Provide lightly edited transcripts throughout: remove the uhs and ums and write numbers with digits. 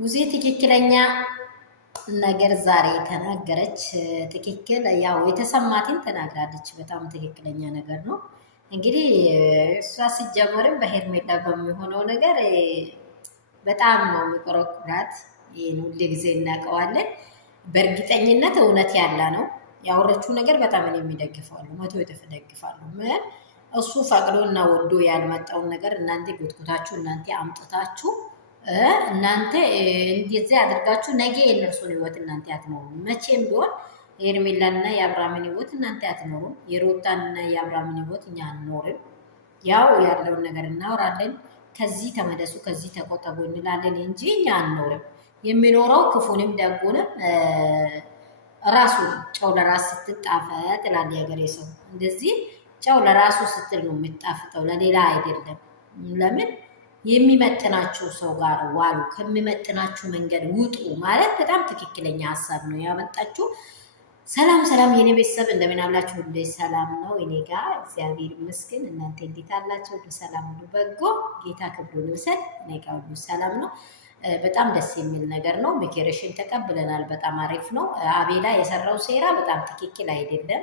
ሙዜ ትክክለኛ ነገር ዛሬ ተናገረች። ትክክል ያው የተሰማትን ተናግራለች። በጣም ትክክለኛ ነገር ነው። እንግዲህ እሷ ሲጀመርም በሄርሜላ በሚሆነው ነገር በጣም ነው የሚቆረቁራት። ይህን ሁሉ ጊዜ እናውቀዋለን። በእርግጠኝነት እውነት ያለ ነው ያወረችው ነገር በጣም ነው የሚደግፋሉ። መቶ እጥፍ እደግፋሉ። ምን እሱ ፈቅዶና ወዶ ያልመጣውን ነገር እናንተ ጎትኩታችሁ እናንተ አምጥታችሁ እናንተ እንደዚህ አድርጋችሁ ነገ የእነርሱን ህይወት እናንተ አትኖሩም። መቼም ቢሆን የሄርሜላንና የአብርሃምን ህይወት እናንተ አትኖሩም። የሩታንና የአብርሃምን ህይወት እኛ አንኖርም። ያው ያለውን ነገር እናወራለን። ከዚህ ተመለሱ፣ ከዚህ ተቆጠቡ እንላለን እንጂ እኛ አንኖርም። የሚኖረው ክፉንም ደጉንም ራሱ ጨው ለራስ ስትጣፈጥ ይላል የሀገሬ ሰው። እንደዚህ ጨው ለራሱ ስትል ነው የምጣፍጠው፣ ለሌላ አይደለም። ለምን የሚመጥናችሁ ሰው ጋር ዋሉ፣ ከሚመጥናችሁ መንገድ ውጡ ማለት በጣም ትክክለኛ ሀሳብ ነው ያመጣችሁ። ሰላም ሰላም የኔ ቤተሰብ እንደምን አላችሁ? ሁሉ ሰላም ነው እኔ ጋር እግዚአብሔር ይመስገን። እናንተ እንዴት አላችሁ? ሁሉ ሰላም፣ ሁሉ በጎ፣ ጌታ ክብሩን ይውሰድ። እኔ ጋር ሁሉ ሰላም ነው። በጣም ደስ የሚል ነገር ነው። ምክርሽን ተቀብለናል። በጣም አሪፍ ነው። አቤላ የሰራው ሴራ በጣም ትክክል አይደለም።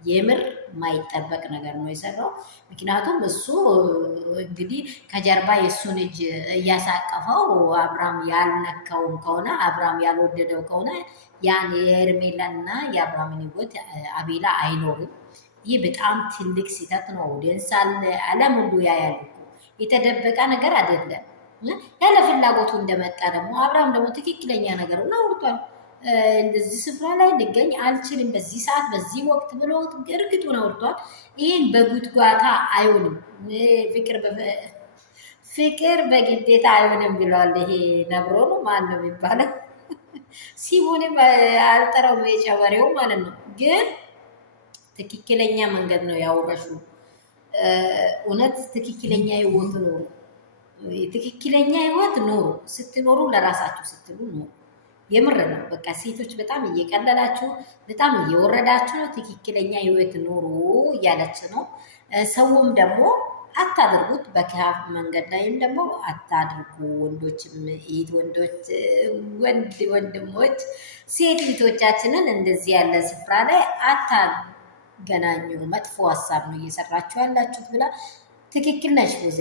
የምር ማይጠበቅ ነገር ነው የሰራው። ምክንያቱም እሱ እንግዲህ ከጀርባ የእሱን እጅ እያሳቀፈው አብርሃም ያልነካውን ከሆነ አብርሃም ያልወደደው ከሆነ ያን የሄርሜላና የአብርሃምን ህይወት አቤላ አይኖርም። ይህ በጣም ትልቅ ስህተት ነው። ደንሳል ዓለም ሁሉ ያያል። የተደበቀ ነገር አይደለም። ያለ ፍላጎቱ እንደመጣ ደግሞ አብርሃም ደግሞ ትክክለኛ ነገሩን አውርቷል። እንደዚህ ስፍራ ላይ ልገኝ አልችልም በዚህ ሰዓት በዚህ ወቅት ብሎ እርግጡን አውርቷል። ይህን በጉትጓታ አይሆንም። ፍቅር በግዴታ አይሆንም ብለዋል። ይሄ ነብሮ ነው ማን ነው የሚባለው? ሲሞኔ አልጠራው የጨበሬው ማለት ነው። ግን ትክክለኛ መንገድ ነው ያወረሹ። እውነት ትክክለኛ ህይወት ኖሩ። ትክክለኛ ህይወት ኖሩ። ስትኖሩ ለራሳችሁ ስትሉ ኖሩ። የምር ነው። በቃ ሴቶች በጣም እየቀለላችሁ በጣም እየወረዳችሁ ነው። ትክክለኛ ህይወት ኑሩ እያለች ነው። ሰውም ደግሞ አታድርጉት። በክፋት መንገድ ላይም ደግሞ አታድርጉ። ወንዶችም ወንድሞች ሴት እህቶቻችንን እንደዚህ ያለ ስፍራ ላይ አታገናኙ። መጥፎ ሀሳብ ነው እየሰራችሁ ያላችሁት ብላ ትክክል ነች ጊዜ